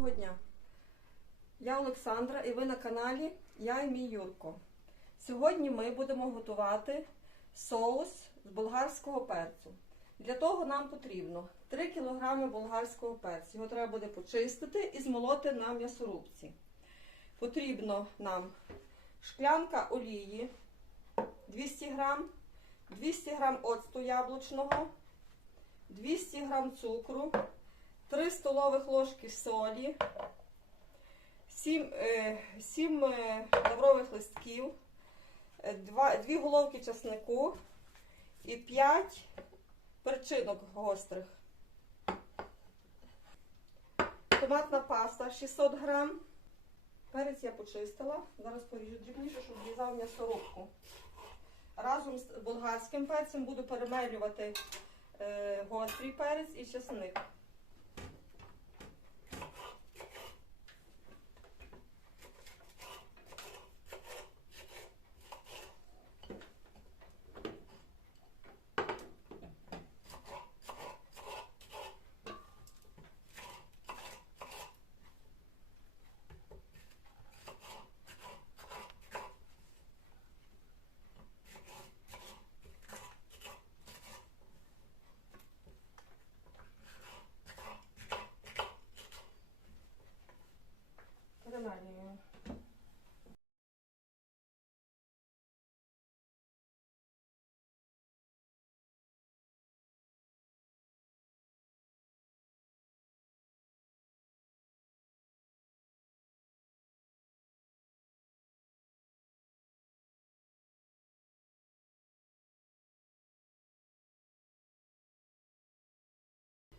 Доброго дня! Я Олександра і ви на каналі Я і мій Юрко. Сьогодні ми будемо готувати соус з болгарського перцю. Для того нам потрібно 3 кг болгарського перцю. Його треба буде почистити і змолоти на м'ясорубці. Потрібно нам шклянка олії 200 г, 200 г оцту яблучного, 200 г цукру, 3 столових ложки солі, 7, е, 7 е, лаврових листків, 2, 2 головки часнику і 5 перчинок гострих. Томатна паста 600 грам. Перець я почистила. Зараз поріжу дрібніше, щоб врізав м'ясорубку. Разом з болгарським перцем буду перемелювати е, гострий перець і чесник.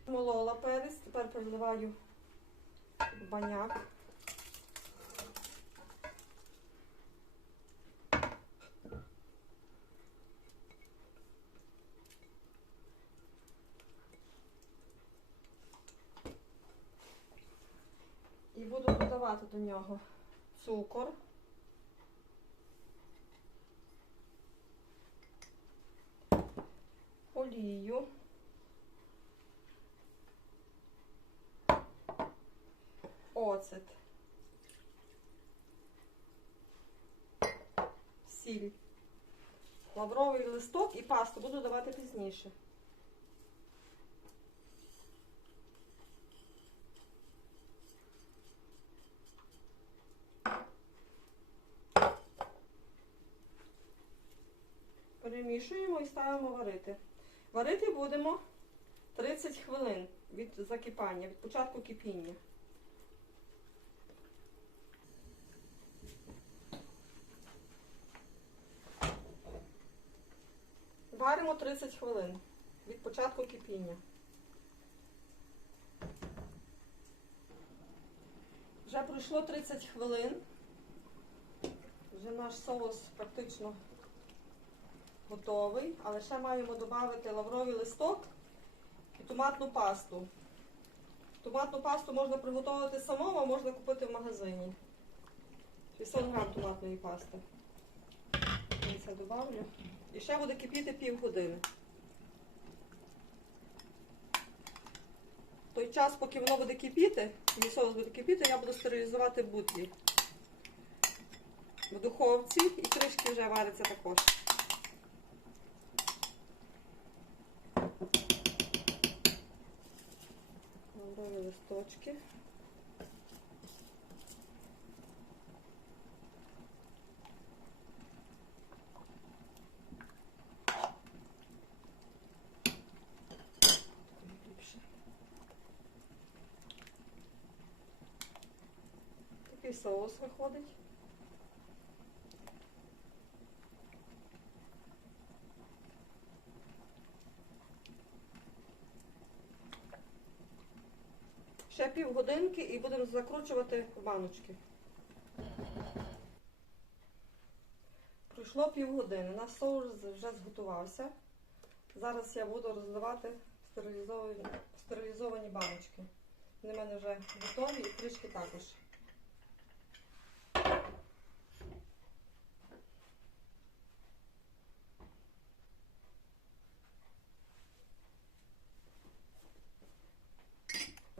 Молола перець, тепер переливаю баняк. І буду додавати до нього цукор. Олію. Оцет. Сіль. Лавровий листок і пасту буду давати пізніше. Перемішуємо і ставимо варити. Варити будемо 30 хвилин від закипання, від початку кипіння. Варимо 30 хвилин від початку кипіння. Вже пройшло 30 хвилин. Вже наш соус практично готовий, але ще маємо додати лавровий листок і томатну пасту. Томатну пасту можна приготувати самому, а можна купити в магазині. 600 грам томатної пасти. Це добавлю. І ще буде кипіти півгодини. В той час, поки воно буде кипіти, мій соус буде кипіти, я буду стерилізувати бутлі в духовці і кришки вже варяться також. Лаврові листочки. Такий соус виходить. Ще півгодинки і будемо закручувати в баночки. Пройшло півгодини. Наш соус вже зготувався. Зараз я буду розливати стерилізовані, стерилізовані баночки. Вони в мене вже готові і трішки також.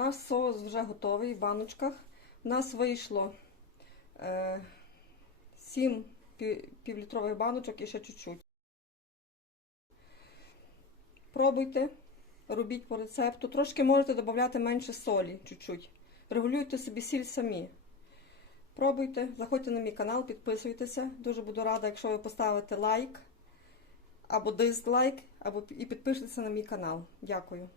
Наш соус вже готовий в баночках. У нас вийшло е, 7 півлітрових баночок і ще чуть-чуть. Пробуйте, робіть по рецепту. Трошки можете додати менше солі, чуть-чуть. Регулюйте собі сіль самі. Пробуйте, заходьте на мій канал, підписуйтеся. Дуже буду рада, якщо ви поставите лайк або дизлайк, або і підпишетеся на мій канал. Дякую.